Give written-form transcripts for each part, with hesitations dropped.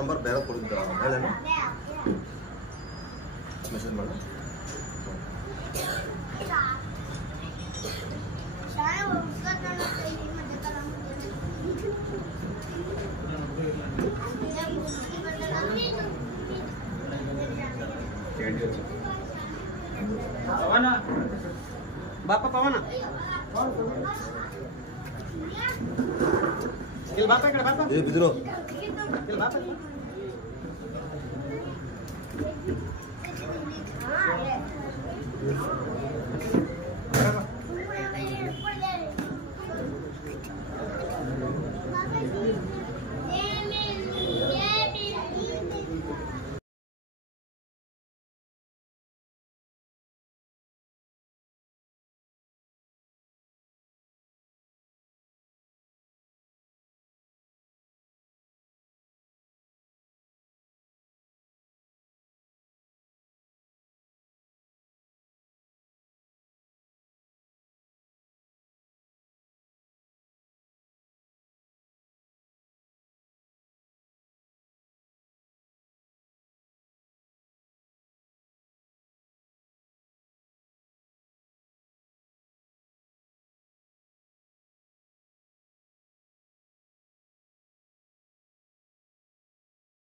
Number ಬೇರೆ ಕೊಡ್ತಿದ್ದ ಹೇಳೇನು message ಮಾಡ पवन बापा पवन किल बापा इकडे बापा ए बिद्रो किल बापा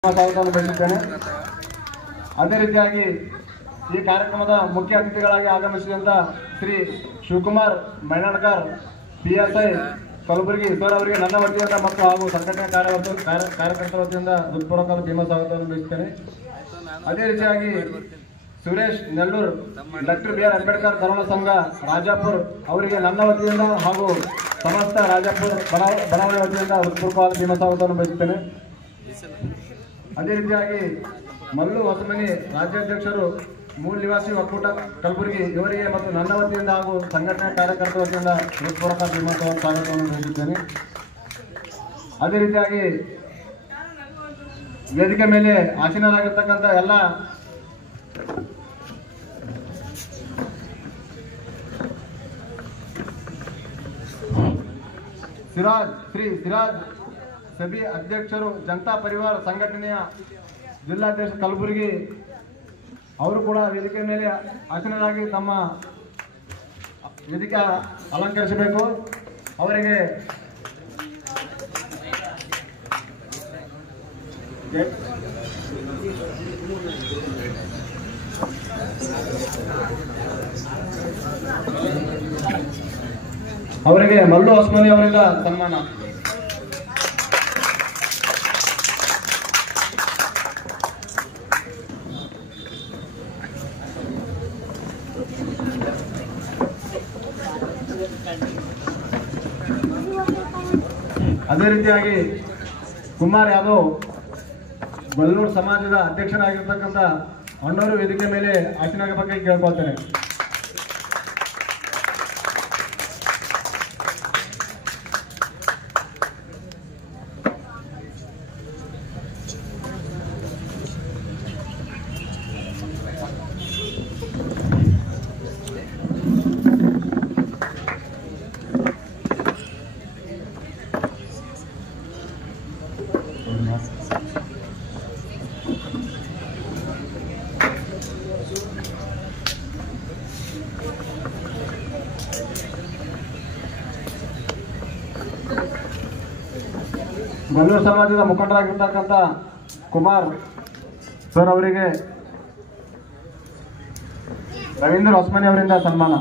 ಬಯಸುತ್ತೇನೆ. ಅದೇ ರೀತಿಯಾಗಿ ಈ ಕಾರ್ಯಕ್ರಮದ ಮುಖ್ಯ ಅತಿಥಿಗಳಾಗಿ ಆಗಮಿಸಿದಂತ ಶ್ರೀ ಶಿವಕುಮಾರ್ ಮೈನಾಡ್ಕರ್ PSI ಕಲಬುರಗಿ ಸರ್ ಅವರಿಗೆ ನನ್ನ ವತಿಯಿಂದ ಮತ್ತು ಹಾಗೂ ಸಂಘಟನೆ ಕಾರ್ಯಕರ್ತರ ವತಿಯಿಂದ ಹೃತ್ಪೂರ್ವಕ ಭೀಮ ಸ್ವಾಗತವನ್ನು ಬಯಸುತ್ತೇನೆ. ಅದೇ ರೀತಿಯಾಗಿ ಸುರೇಶ್ ನೆಲ್ಲೂರ್ ಡಾಕ್ಟರ್ BR ಅಂಬೇಡ್ಕರ್ ತರುಣ ಸಂಘ ರಾಜಾಪುರ್ ಅವರಿಗೆ ನನ್ನ ವತಿಯಿಂದ ಹಾಗೂ ಸಮಸ್ತ ರಾಜಾಪುರ್ ಬಡಾವಣೆ ವತಿಯಿಂದ ಹೃತ್ಪೂರ್ವಕವಾದ ಭೀಮ ಸ್ವಾಗತವನ್ನು ಬಯಸುತ್ತೇನೆ. ಅದೇ ರೀತಿಯಾಗಿ ಮಲ್ಲು ಹೊಸಮನಿ ರಾಜ್ಯಾಧ್ಯಕ್ಷರು ಮೂಲ ನಿವಾಸಿ ಒಕ್ಕೂಟ ಕಲಬುರಗಿ ಇವರಿಗೆ ಮತ್ತು ನನ್ನ ವತಿಯಿಂದ ಹಾಗೂ ಸಂಘಟನೆ ಕಾರ್ಯಕರ್ತರ ವತಿಯಿಂದ ಹೃತ್ಪೂರ್ವಕ ಭೀಮ ಸ್ವಾಗತವನ್ನು ಬಯಸುತ್ತೇನೆ. ಅದೇ ರೀತಿಯಾಗಿ ವೇದಿಕೆ ಮೇಲೆ ಆಸೀನರಾಗಿರ್ತಕ್ಕಂಥ ಎಲ್ಲ ಶ್ರೀ ಸಿರಾಜ್ ಸಭಿ ಅಧ್ಯಕ್ಷರು ಜನತಾ ಪರಿವಾರ ಸಂಘಟನೆಯ ಜಿಲ್ಲಾಧ್ಯಕ್ಷ ಕಲಬುರಗಿ ಅವರು ಕೂಡ ವೇದಿಕೆ ಮೇಲೆ ಆಸೀನರಾಗಿ ತಮ್ಮ ವೇದಿಕೆ ಅಲಂಕರಿಸಬೇಕು. ಅವರಿಗೆ ಮಲ್ಲು ಹೊಸಮನಿ ಅವರಿಂದ ಸನ್ಮಾನ. ಅದೇ ರೀತಿಯಾಗಿ ಕುಮಾರ್ ಯಾದವ್ ಬಲ್ಲೂರು ಸಮಾಜದ ಅಧ್ಯಕ್ಷರಾಗಿರ್ತಕ್ಕಂಥ ಅಣ್ಣವರು ವೇದಿಕೆ ಮೇಲೆ ಆಸೀನರಾಗಬೇಕಾಗಿ ಕೇಳ್ಕೊಳ್ತೇನೆ. ಬಲ್ಲೂರು ಸಮಾಜದ ಮುಖಂಡರಾಗಿರ್ತಕ್ಕಂಥ ಕುಮಾರ್ ಸರ್ ಅವರಿಗೆ ರವೀಂದ್ರ ಹೊಸಮನಿ ಅವರಿಂದ ಸನ್ಮಾನ.